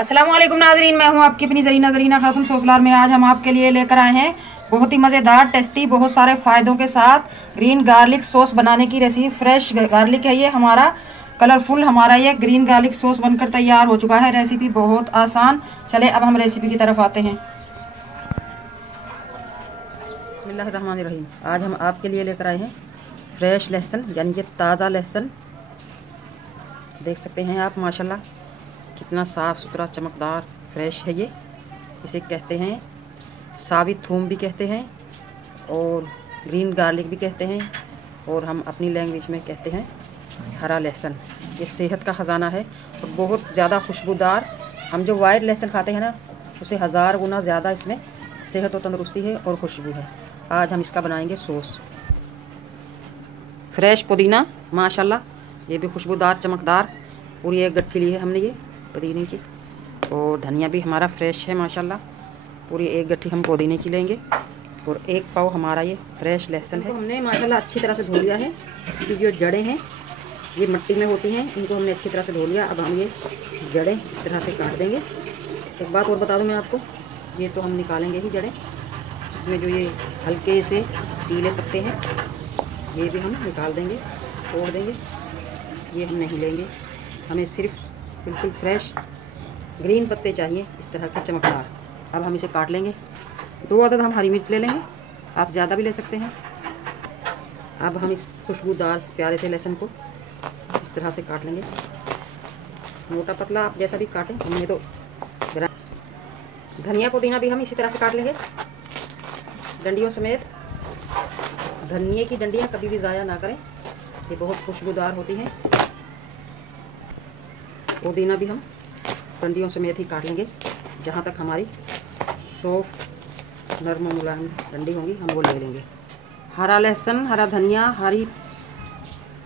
अस्सलाम वालेकुम नाजरीन, मैं हूं आपकी अपनी ज़रीना खातून सोफलार में। आज हम आपके लिए लेकर आए हैं बहुत ही मज़ेदार, टेस्टी, बहुत सारे फ़ायदों के साथ ग्रीन गार्लिक सॉस बनाने की रेसिपी। फ्रेश गार्लिक है ये हमारा, कलरफुल हमारा ये ग्रीन गार्लिक सॉस बनकर तैयार हो चुका है। रेसिपी बहुत आसान। चले अब हम रेसिपी की तरफ आते हैं। बिस्मिल्लाहिर्रहमानिर्रहीम। आज हम आपके लिए लेकर आए हैं फ्रेश लहसुन, यानी कि ताज़ा लहसुन। देख सकते हैं आप माशाल्लाह कितना साफ़ सुथरा चमकदार फ्रेश है ये। इसे कहते हैं साबित थूम भी कहते हैं और ग्रीन गार्लिक भी कहते हैं, और हम अपनी लैंग्वेज में कहते हैं हरा लहसुन। ये सेहत का ख़जाना है और बहुत ज़्यादा खुशबूदार। हम जो वाइट लहसुन खाते हैं ना, उसे 1000 गुना ज़्यादा इसमें सेहत और तंदुरुस्ती है और खुशबू है। आज हम इसका बनाएंगे सॉस। फ्रेश पुदीना माशाल्लाह, ये भी खुशबूदार चमकदार। पूरी एक गट्ठी ली है हमने ये पुदीने की, और धनिया भी हमारा फ्रेश है माशाल्लाह। पूरी एक गट्ठी हम पुदीने की लेंगे, और एक पाव हमारा ये फ्रेश लहसुन है। हमने माशाल्लाह अच्छी तरह से धो लिया है। इसकी जो जड़ें हैं ये मिट्टी में होती हैं, इनको हमने अच्छी तरह से धो लिया। अब हम ये जड़ें इस तरह से काट देंगे। एक बात और बता दूं मैं आपको, ये तो हम निकालेंगे ही जड़ें। इसमें जो ये हल्के से पीले पत्ते हैं ये भी हम निकाल देंगे, तोड़ देंगे। ये हम नहीं लेंगे, हमें सिर्फ बिल्कुल फ्रेश ग्रीन पत्ते चाहिए, इस तरह के चमकदार। अब हम इसे काट लेंगे। 2 अदद हम हरी मिर्च ले लेंगे, आप ज़्यादा भी ले सकते हैं। अब हम इस खुशबूदार प्यारे से लहसुन को इस तरह से काट लेंगे, मोटा पतला आप जैसा भी काटें। हमने तो धनिया पुदीना भी हम इसी तरह से काट लेंगे, डंडियों समेत। धनिए की डंडियाँ कभी भी ज़ाया ना करें, ये बहुत खुशबूदार होती हैं। पुदीना भी हम डंडियों समेत ही काट लेंगे, जहाँ तक हमारी सॉफ्ट नरम मुलायम डंडी होंगी हम वो ले लेंगे। हरा लहसुन, हरा धनिया, हरी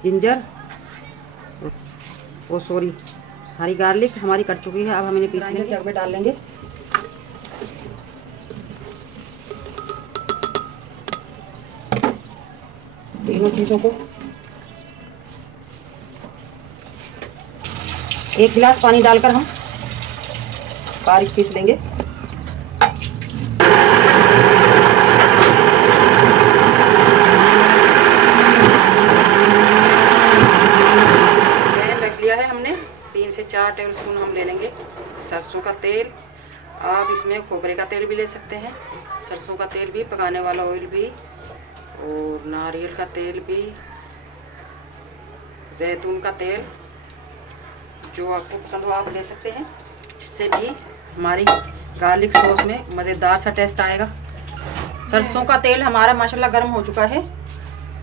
जिंजर, हरी गार्लिक हमारी कट चुकी है। अब हम इन्हें पीस लेंगे, जग में डाल लेंगे। तीनों चीज़ों को 1 गिलास पानी डालकर हम बारीक पीस लेंगे। रख लिया है हमने। 3 से 4 टेबलस्पून हम ले लेंगे सरसों का तेल। आप इसमें खोपरे का तेल भी ले सकते हैं, सरसों का तेल भी, पकाने वाला ऑयल भी, और नारियल का तेल भी, जैतून का तेल, जो आपको पसंद हो आप ले सकते हैं। इससे भी हमारी गार्लिक सॉस में मज़ेदार सा टेस्ट आएगा। सरसों का तेल हमारा माशाल्लाह गर्म हो चुका है।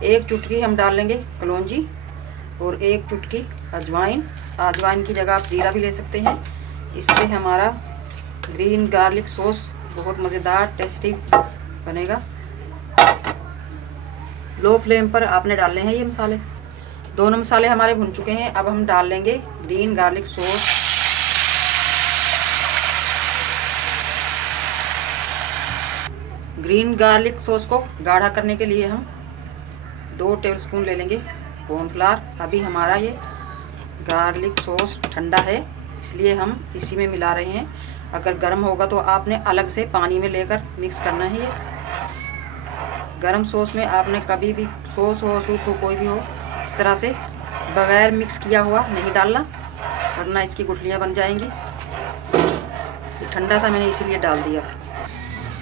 1 चुटकी हम डाल लेंगे कलौंजी, और 1 चुटकी अजवाइन। अजवाइन की जगह आप जीरा भी ले सकते हैं। इससे हमारा ग्रीन गार्लिक सॉस बहुत मज़ेदार टेस्टी बनेगा। लो फ्लेम पर आपने डालने हैं ये मसाले। दोनों मसाले हमारे भुन चुके हैं। अब हम डाल लेंगे green garlic sauce. Green garlic sauce को गाढ़ा करने के लिए हम 2 टेबलस्पून ले लेंगे कॉर्नफ्लावर। अभी हमारा ये गार्लिक सॉस ठंडा है, इसलिए हम इसी में मिला रहे हैं। अगर गर्म होगा तो आपने अलग से पानी में लेकर मिक्स करना है। ये गरम सॉस में आपने कभी भी सॉस हो, सूप हो, कोई भी हो, इस तरह से बगैर मिक्स किया हुआ नहीं डालना, वरना इसकी गुठलियाँ बन जाएंगी। ठंडा था मैंने इसीलिए डाल दिया।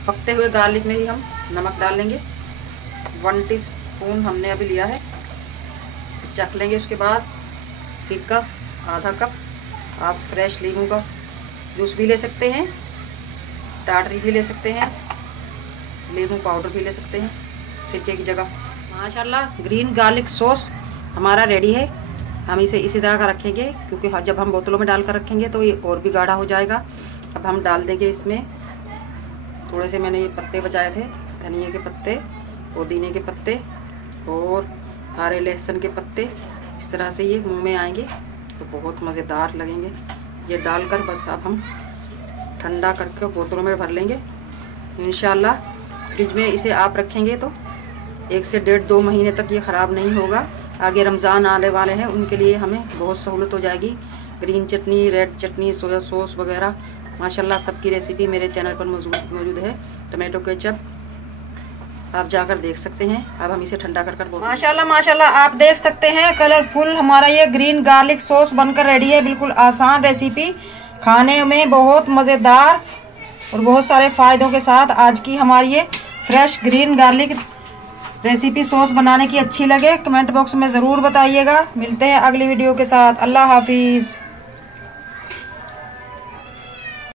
पकते हुए गार्लिक में ही हम नमक डाल लेंगे। 1 टीस्पून हमने अभी लिया है, चख लेंगे। उसके बाद सिरका आधा कप। आप फ्रेश नींबू का जूस भी ले सकते हैं, टाटरी भी ले सकते हैं, नींबू पाउडर भी ले सकते हैं सिरके की जगह। माशाल्लाह ग्रीन गार्लिक सॉस हमारा रेडी है। हम इसे इसी तरह का रखेंगे, क्योंकि जब हम बोतलों में डालकर रखेंगे तो ये और भी गाढ़ा हो जाएगा। अब हम डाल देंगे इसमें थोड़े से, मैंने ये पत्ते बचाए थे, धनिया के पत्ते, पुदीने के पत्ते और हरे लहसुन के पत्ते। इस तरह से ये मुंह में आएंगे तो बहुत मज़ेदार लगेंगे। ये डालकर बस अब हम ठंडा करके बोतलों में भर लेंगे। इंशाल्लाह फ्रिज में इसे आप रखेंगे तो 1 से 1.5-2 महीने तक ये ख़राब नहीं होगा। आगे रमज़ान आने वाले हैं, उनके लिए हमें बहुत सहूलत हो जाएगी। ग्रीन चटनी, रेड चटनी, सोया सॉस वगैरह माशाल्लाह सबकी रेसिपी मेरे चैनल पर मौजूद है। टमाटो केचप आप जाकर देख सकते हैं। अब हम इसे ठंडा कर माशाल्लाह माशाल्लाह आप देख सकते हैं कलरफुल हमारा ये ग्रीन गार्लिक सॉस बनकर रेडी है। बिल्कुल आसान रेसिपी, खाने में बहुत मज़ेदार और बहुत सारे फ़ायदों के साथ। आज की हमारी ये fresh green garlic recipe sauce बनाने की अच्छी लगे कमेंट बॉक्स में ज़रूर बताइएगा। मिलते हैं अगली वीडियो के साथ। अल्लाह हाफिज़।